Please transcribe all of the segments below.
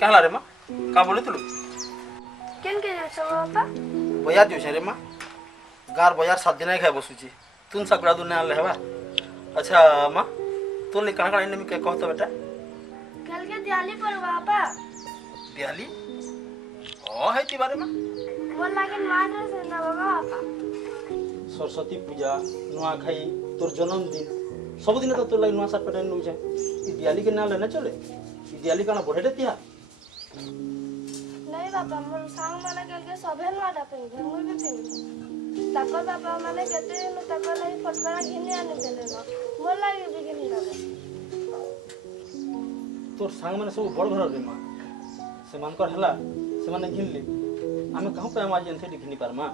क्या हला रे माँ का बोले तुलू केन के जाछो बापा बजार दियो रे माँ गार बजार 7 दिन खाए बसुची तुम सगड़ा दुने आले हेबा अच्छा माँ तू ले काना काना के कहतो बेटा कल के दिवाली पर बापा दिवाली ओ है ती बारे माँ बोल लागे नवा ड्रेस ना बापा सरस्वती पूजा नुआ खाई तोर जन्मदिन सब दिन तो तोर लाग नुआ साथ पटन नु जाए ई दिवाली के ना लेना चले ई दिवाली काना बढ़े देतिया नहीं बापा मोर सांग माने कल के सबे नवा दा पिन मुई भी पिन ताकर बापा माने केते न ताकर लाई फटकरा घिने आने देले न मोर लागे भी घिने लागे तोर सांग माने सब बड़ घर रे माँ से मानकर हला से माने घिनली आमे कहूं पे मां जन से घिनी पार माँ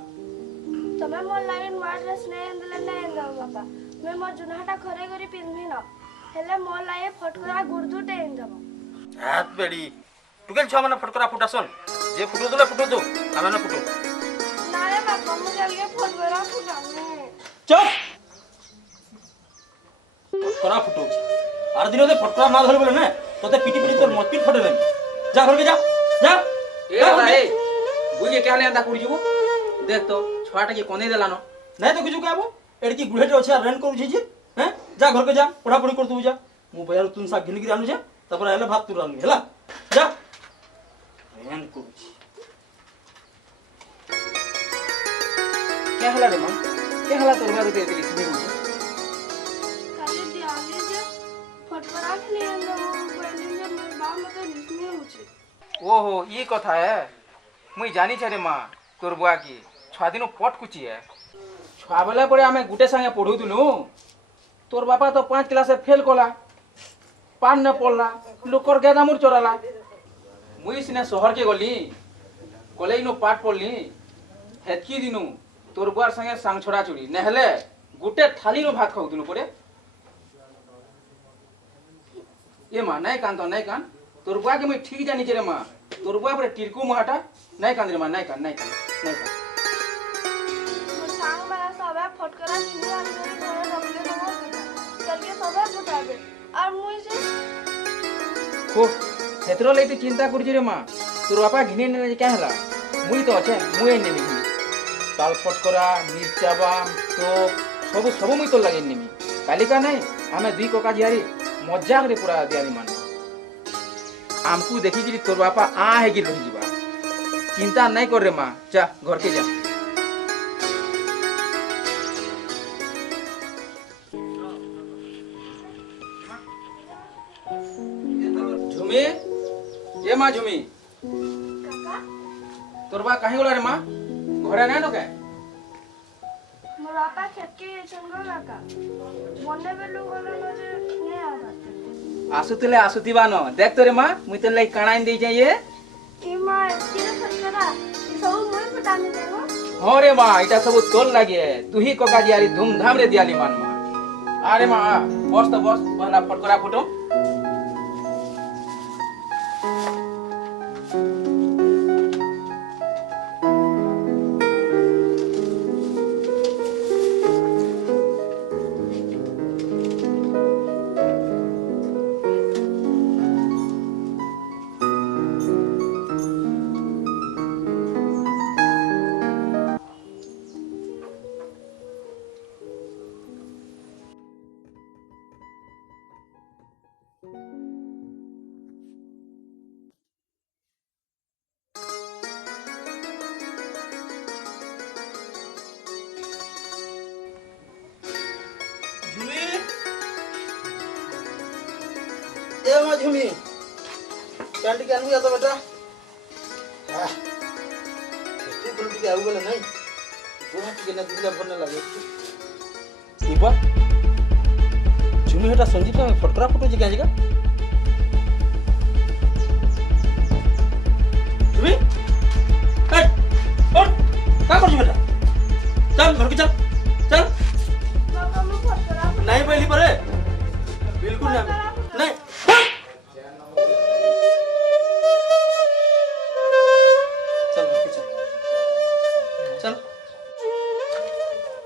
तमे मोर लागे नवा ड्रेस नै एंदले नै एंदा बापा मैं मोर जुनाटा खरे करी पिनमी न हेले मोर लागे फटकरा गुरदुटे एंदबो हाथ बेड़ी टुकेल छ माने फटकरा फुटासन जे फुटो दले फुटो दो आमे ना फुटो नारे बापा मु कल के फटकरा फुटामे चुप फटकरा फुटो आर दिन दे फटकरा ना धरे बोले ना तोते पिटी पिटी तोर मत पिट फटे दे जा घर के जा ए भाई बुझे क्या ले अंदा कुड़ी जुबो देख तो छुआटा के कोने देलानो नहीं तो कुछ कहबो एडकी बुढ़ेटे अछि रेन करू छी हैं जा घर के जा पढ़ा पढ़ी कर तू जा मु बयार तुन सा घिन गिर आनु जा तपर आले भात तू रानु हला जा रेन करू छी क्या हला रे मां क्या हला तोर बात देती इसमें मुझे काले दिवाली जे फटकरा के लिए हम पहले जे मोर बा मते निस्मे होछि ओहो ये कथा है मुई जानी छे रे मां तोर बुआ की छुआ दिनो पट कुची है छुआ बेला पड़े आमे गुटे संगे पढुतुनु तोर बापा तो 5 क्लास से फेल कोला पान न पड़ला लोकर गेदामुर चोराला मुई सिने शहर के गली कॉलेज नो पाठ पढ़ली हेतकी दिनु तोर बुआर संगे सांग छोड़ा चुड़ी नहले गुटे थाली नो भात खाउतुनु पड़े ये मां नहीं कान तो नहीं कान तोर बुआ के मुई ठीक जानी रे मां तोर बुआ परे टिरकू मोहाटा नहीं कान रे मां नहीं कान मोर सांग मारा सबे फटकरा निंदे आने घर रखले न हो कल के सबे फुटाबे और मुई से को हेतरो लेते चिंता करछि रे मां तोर बापा घिने ने क्या हला मुई तो अछे मुई नेमी ताल फटकरा मिर्चा बाम तो सब मुई तो लगे नेमी कालिका नहीं हमें दुई कोका जियारी मजाक रे पूरा दियाली मान आमकू देखी कि तोर बापा आ है गिर रही जीवा चिंता नहीं कर रे मां जा घर के जा झुमी ये मां झुमी काका तोर बा कहीं गोला रे मां घरे नहीं नो के मोर आपा खेत के संग काका मने बेलु गलो न जे ने आबाते आसुतले आसुतिबा न देख तो रे मां मुई तो लाई कणाइन दे जाइए ई मां एतिरे फटकरा ई सब मोय फटाने देबो हो रे मां इटा सब तोल लागे तू ही कोका जियारी धूमधाम रे दियाली मान मां अरे मां बस तो बस पहला फटकरा फुटो झुमी ए मां झुमी कैंटी के आनु तो बेटा हां तू गुलटी के आउ गेले नहीं गोहा टिके ना दिला भर ना लागे इबा चुनु हेटा संजीत में फटकरा फटो जे गांजगा तुम्ही ए और का कर बेटा चल घर के चल पापा मैं फटकरा नहीं पहली परे बिल्कुल नहीं चल घर के चल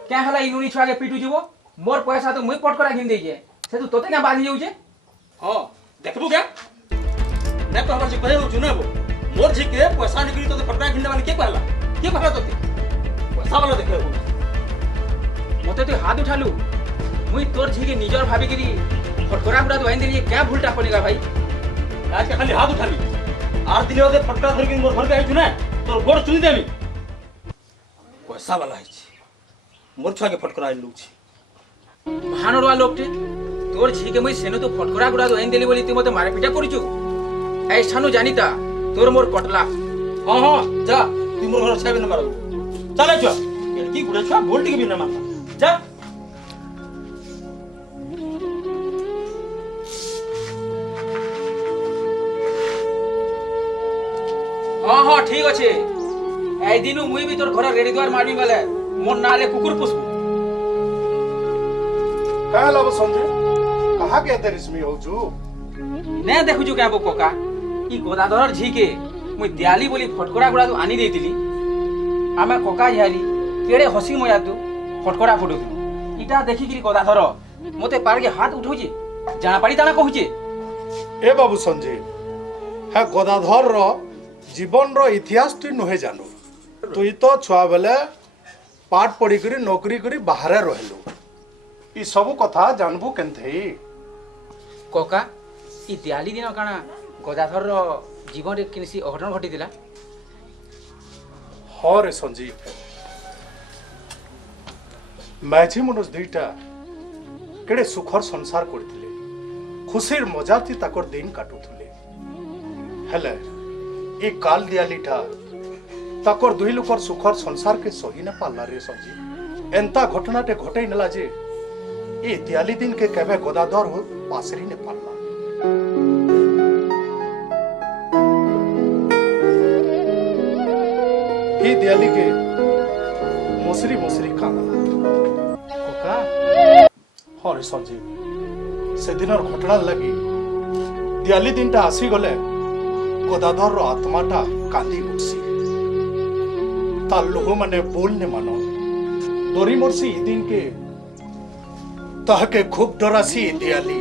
क्या हला इनुनी छुआ के पीटू जीवो मोर पैसा तो मुई पटकरा घिन देजे से तू तोते क्या बांधी जाऊ छे हां देखबो क्या मैं तो हमर जे कहे रहू ना वो मोर जी के पैसा निकली तो फटकरा घिंडे वाली के कहला तोते पैसा वाला देखे मते तू हाथ उठालू मुई तोर झी के निजर भाभी गिरी फटकरा गुड़ा तो आइन देली क्या भूलटा पड़ेगा भाई आज के खाली हाथ उठाली आर दिन ओदे फटकरा धर के मोर घर के आइछु ना तोर गोड़ चुनी देमी पैसा वाला है मोर छुआ के फटकरा आइ लू छी महानड़वा लोकटे तोर झी के मुई सेनो तो फटकरा गुड़ा तो आइन देली बोली तू मते मारे पिटा करिछु ऐसानु जानिता तोर मोर कटला हां जा तू मोर घर छाबे न मारो चल छुआ की गुड़ा छुआ बोल्टी के भी न मारता जा हाँ ठीक अच्छे ए दिनु मुई भी तोर घर रेडी द्वार मारबी गले मोर नाले कुकुर पुष्पु का लब संजय कहा के तेरिस्मी हो छु ने देखुछु क्या बो कोका ई गोदाधर झी के मुई दियाली बोली फटकरा गुड़ा तो आनी देतिली आमे कोका झारी केड़े हसी मया तू फटकरा फटुतु इटा देखि कि गोदाधर मते पार के हाथ उठौची जाना पाड़ी ताना कहूची ए बाबू संजय है गदाधर रो जीवन रो इतिहास तु नुहे जानू तुई तो छुआ बेले पाठ पढ़ी करी नौकरी करी बाहर रहलु ई सब कथा जानबू केनथेई कोका ई दियाली दिन काना गोदाधर रो जीवन रे किनसी अघटन घटी दिला हाँ रे संजीव माझी मनुष दुईटा केड़े सुखर संसार करथिले खुशीर मजाती ताकर दिन काटुथुले हेले ए काल दियालीटा ताकर दुई लोकर सुखर संसार के सही न पाला रे संजीव एंता घटनाटे घटई नला जे ए दियाली दिन के केबे गोदाधर हो पासरी ने पाला ही दियाली के मोसरी मोसरी कांगला कोका हाँ रे संजीव से दिनर घटना लगी दियाली दिन टा आसी गले गोदाधर रो आत्माटा कांदी उठसी ता लोह माने बोलने मानो डोरी मोरसी ई दिन के ताहके खूब डरासी दियाली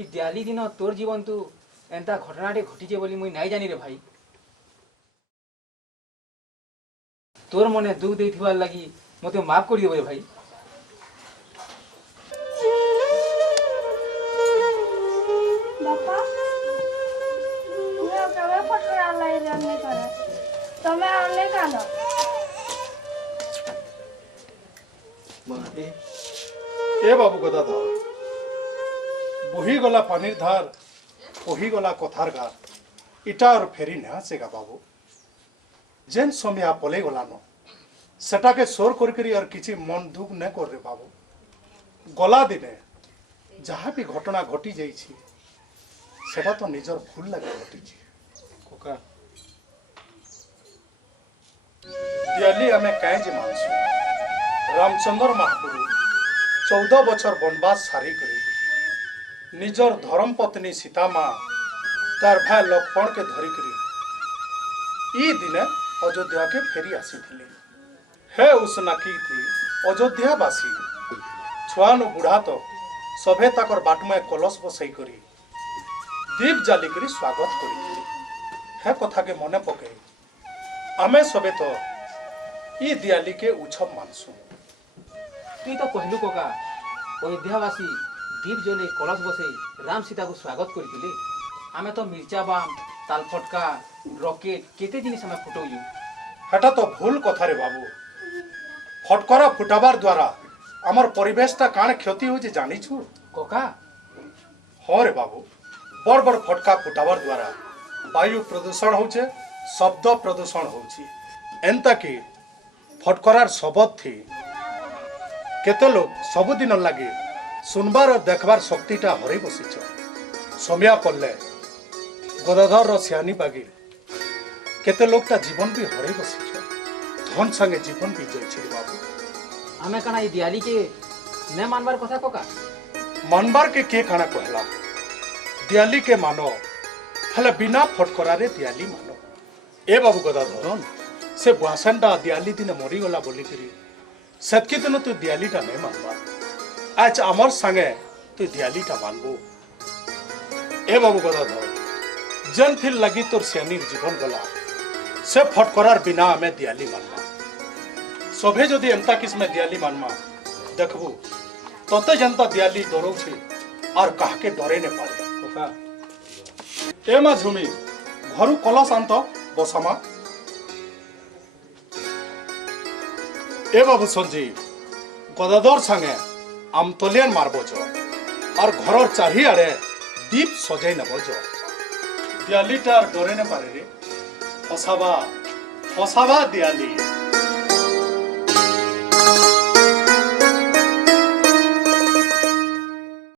ই দিয়ালি দিন তোর জীবন তু এন্তা ঘটনাটি ঘটিছে বলি মুই নাই জানি রে ভাই। তোর মনে দুঃখ দেইথিবার লাগি মতে মাফ করি দেবে ভাই। ବାପା ମୁଁ କେବେ ଫଟୋ ଲାଗି ଜାଣି କରେ ତମେ ଅନେକ ଆଣ এ বাবু গদাধর বহি গলা পানির ধার বহি গলা কথার গার ইটা আর ফেরি না সেগা বাবু যেন সময়া পলে গলানো সেটাকে সোর করি আর কিছু মন দুঃখ না করে বাবু গলা দিনে যাহা বি ঘটনা ঘটি যাইছি সেটা তো নিজের ভুল লাগে ঘটিছি কোকা দিয়ালি আমি কাই যে মানসু রামচন্দ্র মহাপুরু 14 বছর বনবাস সারি করে নিজর ধর্মপত্নী সীতা মা তার ভাই লক্ষ্मण के धरी करी ई दिने अयोध्या के फेरी आसी थिले हे उस नाकी थी अयोध्या बासी छुआनु बुढ़ा तो सभे ताकर बाट में कलश बसई करी दीप जाली करी स्वागत करी हे कथा के मने पके आमे सभे तो ई दियाली के उत्सव मानसु তুই তো কহিলু কোকা অযোধ্যাবাসী দীপ জ্বলে কলস বসে রাম সীতাকে স্বাগত করিলে আমি তো মির্চা বাম তাল ফটকা রকেট কেতে জিনিস আমি ফুটাউছু। হেটা তো ভুল কথা রে বাবু ফটকরা ফুটাবার দ্বারা আমার পরিবেশটা কাণ ক্ষতি হচ্ছে জানিছু কোকা हाँ रे बाबू बड़ बड़ फटका फुटावर द्वारा वायु प्रदूषण होचे शब्द प्रदूषण होची एंता कि फटकरार शब्द थी केते लोग सबुदिन लगे सुनबार और देखबार शक्तिटा हरई बसीच समया पड़ले गदाधर सियानी बागी केते लोगटा जीवन भी हरई बसीच धन संगे जीवन भी जाइछे बाबू আমি কানা এই দিয়ালি কে নে মানবার কথা কোকা मानबार के खाना कहला दियाली के मानो हेले बिना फटकरा रे दियाली मानो ए बाबू गदाधर से बुआसनटा दियाली दिन मरीगला बोली करी सेतकी दिन तू दियालीटा नहीं मानबा आज आमर संगे तू दियालीटा मानबो ए बाबू गदाधर जन थिल लगी तोर सेनीर जीवन गला से फटकरार बिना हमें दियाली मानबा सभे जदि एंता किस्मे दियाली मानमा देखबू तते जनता दियाली डरो छे और काहके डरे ने पारे कोका ए मा झुमी घरु कलश आंत बसामा ए बाबू संजीव गदाधर संगे आमतलियान मारबो जो और घरर चारि आड़े दीप सजाई नबो जो दियालीटार डरे ने पारे रे फसाबा फसाबा दियाली